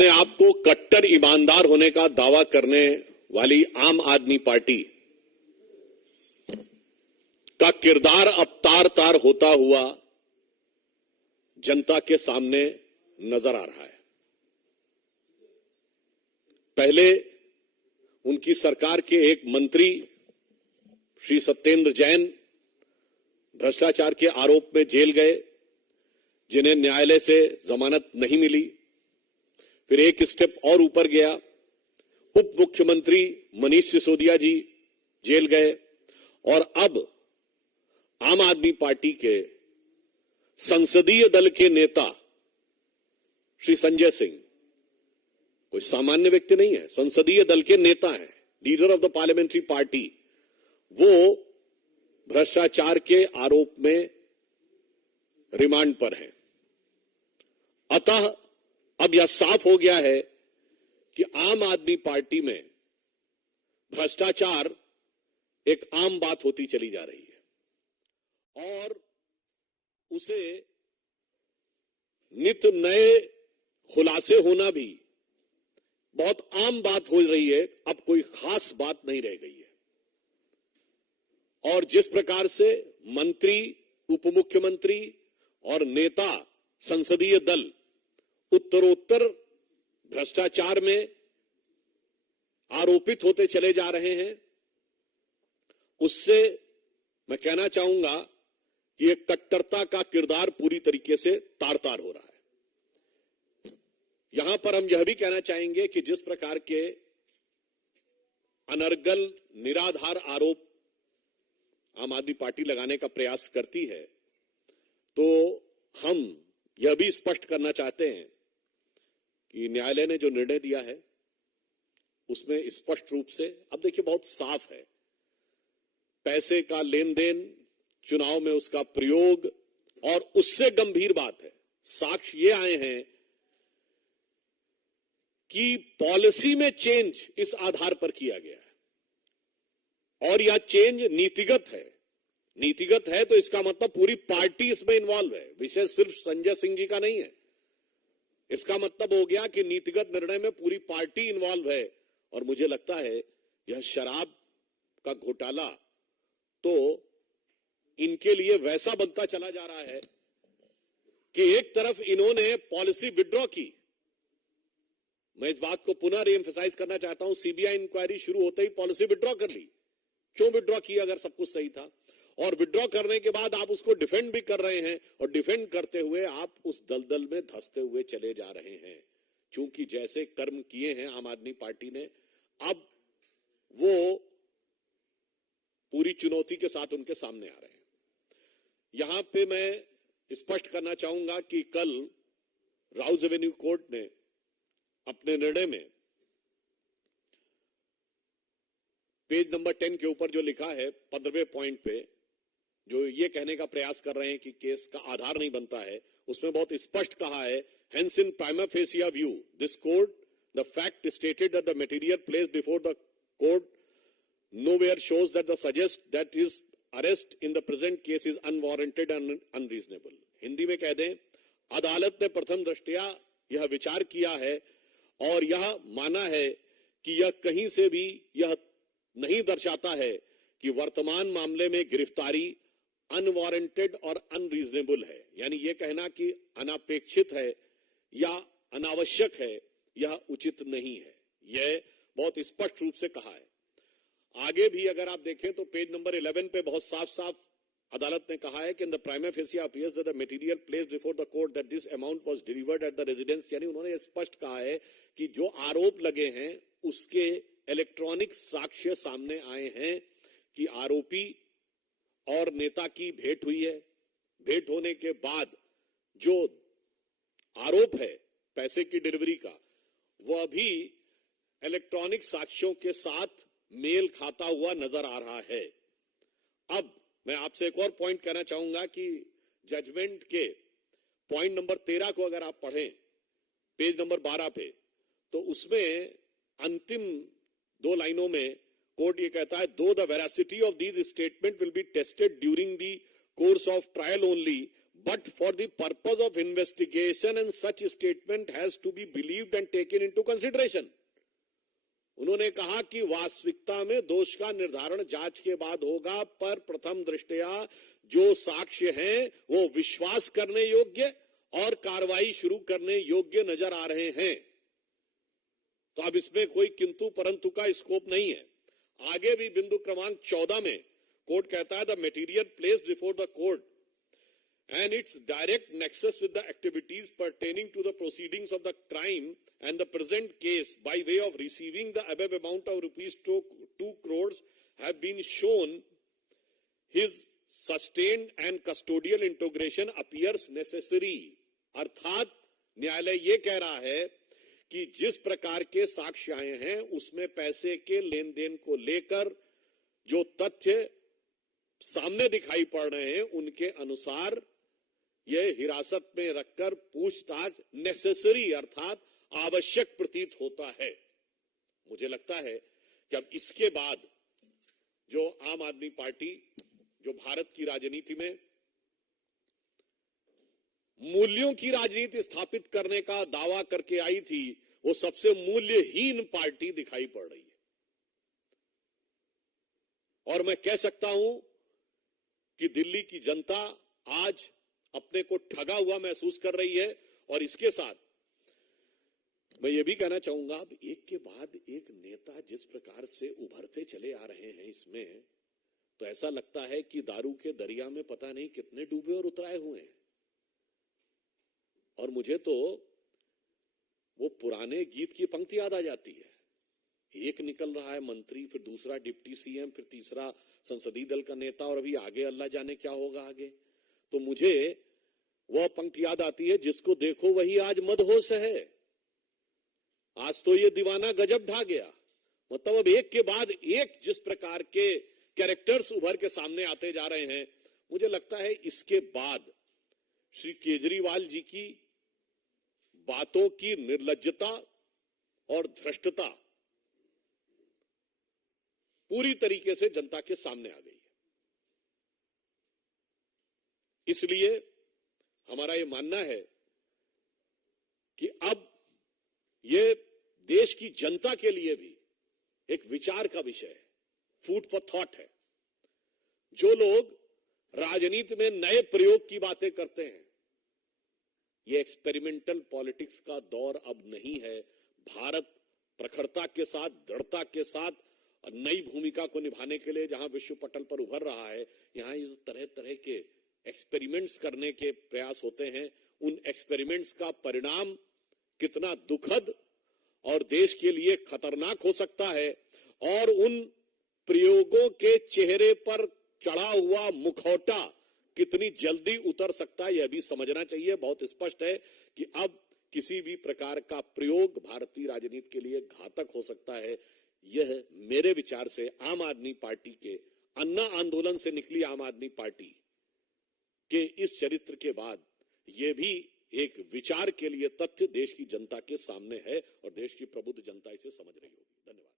अपने आप को कट्टर ईमानदार होने का दावा करने वाली आम आदमी पार्टी का किरदार अब तार तार होता हुआ जनता के सामने नजर आ रहा है। पहले उनकी सरकार के एक मंत्री श्री सत्येंद्र जैन भ्रष्टाचार के आरोप में जेल गए, जिन्हें न्यायालय से जमानत नहीं मिली। फिर एक स्टेप और ऊपर गया, उप मुख्यमंत्री मनीष सिसोदिया जी जेल गए और अब आम आदमी पार्टी के संसदीय दल के नेता श्री संजय सिंह, कोई सामान्य व्यक्ति नहीं है, संसदीय दल के नेता हैं, leader of the parliamentary party, वो भ्रष्टाचार के आरोप में रिमांड पर हैं। अतः अब यह साफ हो गया है कि आम आदमी पार्टी में भ्रष्टाचार एक आम बात होती चली जा रही है और उसे नित्य नए खुलासे होना भी बहुत आम बात हो रही है। अब कोई खास बात नहीं रह गई है और जिस प्रकार से मंत्री, उप मुख्यमंत्री और नेता संसदीय दल उत्तरोत्तर भ्रष्टाचार में आरोपित होते चले जा रहे हैं, उससे मैं कहना चाहूंगा कि एक कट्टरता का किरदार पूरी तरीके से तार तार हो रहा है। यहां पर हम यह भी कहना चाहेंगे कि जिस प्रकार के अनर्गल निराधार आरोप आम आदमी पार्टी लगाने का प्रयास करती है, तो हम यह भी स्पष्ट करना चाहते हैं कि न्यायालय ने जो निर्णय दिया है उसमें स्पष्ट रूप से, अब देखिए बहुत साफ है, पैसे का लेन देन, चुनाव में उसका प्रयोग, और उससे गंभीर बात है, साक्ष्य ये आए हैं कि पॉलिसी में चेंज इस आधार पर किया गया है और यह चेंज नीतिगत है। नीतिगत है तो इसका मतलब पूरी पार्टी इसमें इन्वॉल्व है, विषय सिर्फ संजय सिंह जी का नहीं है। इसका मतलब हो गया कि नीतिगत निर्णय में पूरी पार्टी इन्वॉल्व है और मुझे लगता है यह शराब का घोटाला तो इनके लिए वैसा बनता चला जा रहा है कि एक तरफ इन्होंने पॉलिसी विड्रॉ की, मैं इस बात को पुनः रीएम्फसाइज करना चाहता हूं, सीबीआई इंक्वायरी शुरू होते ही पॉलिसी विड्रॉ कर ली। क्यों विड्रॉ किया अगर सब कुछ सही था? और विड्रॉ करने के बाद आप उसको डिफेंड भी कर रहे हैं और डिफेंड करते हुए आप उस दलदल में धंसते हुए चले जा रहे हैं। क्योंकि जैसे कर्म किए हैं आम आदमी पार्टी ने, अब वो पूरी चुनौती के साथ उनके सामने आ रहे हैं। यहां पे मैं स्पष्ट करना चाहूंगा कि कल राउज एवेन्यू कोर्ट ने अपने निर्णय में पेज नंबर 10 के ऊपर जो लिखा है 15वें पॉइंट पे, जो ये कहने का प्रयास कर रहे हैं कि केस का आधार नहीं बनता है, उसमें बहुत स्पष्ट कहा है, hence in prima fascia view this court the fact stated that the material placed before the court nowhere shows that the suggest that his arrest in the present case is unwarranted and unreasonable। Hindi में कह दें, अदालत ने प्रथम दृष्टया यह विचार किया है और यह माना है कि यह कहीं से भी यह नहीं दर्शाता है कि वर्तमान मामले में गिरफ्तारी अनवारंटेड और अनरीजनेबल है, यानी यह कहना कि अनापेक्षित है या अनावश्यक है, यह उचित नहीं है। यह बहुत स्पष्ट रूप से कहा है। आगे भी अगर आप देखें तो पेज नंबर 11 पे बहुत साफ साफ अदालत ने कहा है कि in the prima fascia appears that the material placed before the court that this amount was delivered at the residence, यानी उन्होंने स्पष्ट कहा है कि जो आरोप लगे हैं उसके इलेक्ट्रॉनिक साक्ष्य सामने आए हैं कि आरोपी और नेता की भेंट हुई है। भेंट होने के बाद जो आरोप है पैसे की डिलीवरी का, वह भी इलेक्ट्रॉनिक साक्ष्यों के साथ मेल खाता हुआ नजर आ रहा है। अब मैं आपसे एक और पॉइंट कहना चाहूंगा कि जजमेंट के पॉइंट नंबर 13 को अगर आप पढ़ें पेज नंबर 12 पे, तो उसमें अंतिम 2 लाइनों में कोर्ट ये कहता है, दो the veracity of these statement will be tested during the course of trial only but for the purpose of investigation and such statement has to be believed and taken into consideration. उन्होंने कहा कि वास्तविकता में दोष का निर्धारण जांच के बाद होगा, पर प्रथम दृष्टया जो साक्ष्य हैं वो विश्वास करने योग्य और कार्रवाई शुरू करने योग्य नजर आ रहे हैं। तो अब इसमें कोई किंतु परंतु का स्कोप नहीं है। आगे भी बिंदु क्रमांक 14 में कोर्ट कहता है, the material placed before the court and its direct nexus with the activities pertaining to the proceedings of the crime and the present case by way of receiving the above amount of rupees 2 crores have been shown, his sustained and custodial integration appears necessary. अर्थात न्यायालय ये कह रहा है कि जिस प्रकार के साक्ष्य आए हैं उसमें पैसे के लेन देन को लेकर जो तथ्य सामने दिखाई पड़ रहे हैं उनके अनुसार यह हिरासत में रखकर पूछताछ नेसेसरी अर्थात आवश्यक प्रतीत होता है। मुझे लगता है कि अब इसके बाद जो आम आदमी पार्टी जो भारत की राजनीति में मूल्यों की राजनीति स्थापित करने का दावा करके आई थी, वो सबसे मूल्यहीन पार्टी दिखाई पड़ रही है। और मैं कह सकता हूं कि दिल्ली की जनता आज अपने को ठगा हुआ महसूस कर रही है। और इसके साथ मैं ये भी कहना चाहूंगा, अब एक के बाद एक नेता जिस प्रकार से उभरते चले आ रहे हैं इसमें, तो ऐसा लगता है कि दारू के दरिया में पता नहीं कितने डूबे और उतराए हुए हैं। और मुझे तो वो पुराने गीत की पंक्ति याद आ जाती है, एक निकल रहा है मंत्री, फिर दूसरा डिप्टी सीएम, फिर तीसरा संसदीय दल का नेता, और अभी आगे अल्लाह जाने क्या होगा आगे। तो मुझे वह पंक्ति याद आती है, जिसको देखो वही आज मदहोश है, आज तो ये दीवाना गजब ढा गया। मतलब अब एक के बाद एक जिस प्रकार के कैरेक्टर्स उभर के सामने आते जा रहे हैं, मुझे लगता है इसके बाद श्री केजरीवाल जी की बातों की निर्लज्जता और धृष्टता पूरी तरीके से जनता के सामने आ गई है। इसलिए हमारा यह मानना है कि अब यह देश की जनता के लिए भी एक विचार का विषय है, फूड फॉर थॉट है। जो लोग राजनीति में नए प्रयोग की बातें करते हैं, ये एक्सपेरिमेंटल पॉलिटिक्स का दौर अब नहीं है। भारत प्रखरता के साथ, दृढ़ता के साथ नई भूमिका को निभाने के लिए जहां विश्व पटल पर उभर रहा है, यहां ये तरह तरह के एक्सपेरिमेंट्स करने के प्रयास होते हैं। उन एक्सपेरिमेंट्स का परिणाम कितना दुखद और देश के लिए खतरनाक हो सकता है, और उन प्रयोगों के चेहरे पर चढ़ा हुआ मुखौटा कितनी जल्दी उतर सकता है, यह भी समझना चाहिए। बहुत स्पष्ट है कि अब किसी भी प्रकार का प्रयोग भारतीय राजनीति के लिए घातक हो सकता है। यह मेरे विचार से आम आदमी पार्टी के अन्ना आंदोलन से निकली आम आदमी पार्टी के इस चरित्र के बाद यह भी एक विचार के लिए तथ्य देश की जनता के सामने है, और देश की प्रबुद्ध जनता इसे समझ रही होगी। धन्यवाद।